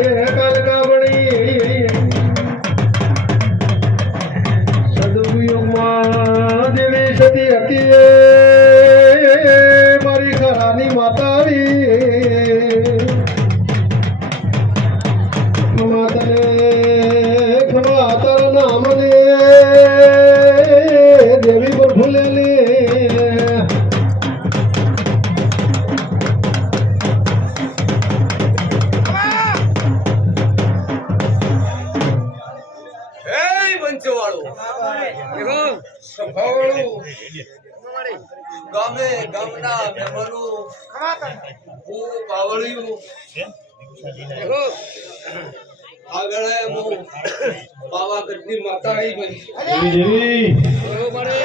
ये काल का बड़ी सदुयोग मां देवी सती हती मारी खरानी माता भी मातने खमा तर नाम ले देवी पर फूले ले ગામે ગામના મહેમાનો હું પાવળિયું આગળ હું પાવાગઢની માતા આવી બની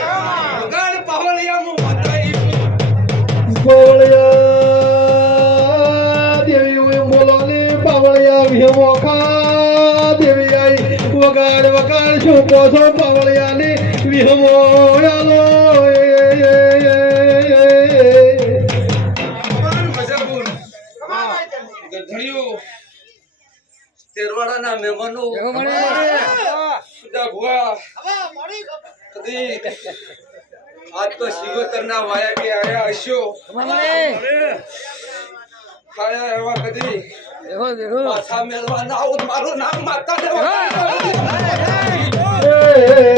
આગળ પાવળિયા હું માતા આવી પાવળિયા દેવી બોલો ને પાવળિયા વિહમોખા દેવી આઈ વગાડ વગાડ શું પોછો પાવળિયા ને વિહમોયાલો તેરવાડાના મહેમાનો સુધા ભુવા કદી આજ તો શિવતરના વાયા કે આયા હશો ખાયા એવા કદી પાછા મેળવા ના આવું મારું નામ માતા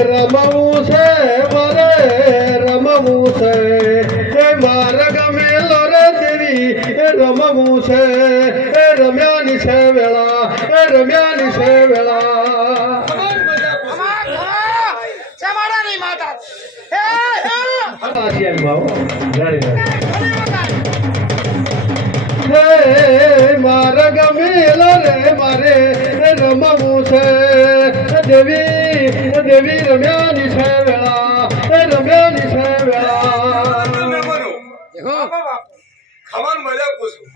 રમવું છે મારે રમવું છે એ મારા ગમેલો રે દેવી એ રમવું છે એ રમ્યાની છે વેળા એ રમ્યાની છે વેળા મારા ગમેલો રે મારે રમવું છે દેવી દેવી રમ્યાની છે વેળા એ રમ્યાની છે વેળા ખમણ મજા પૂછું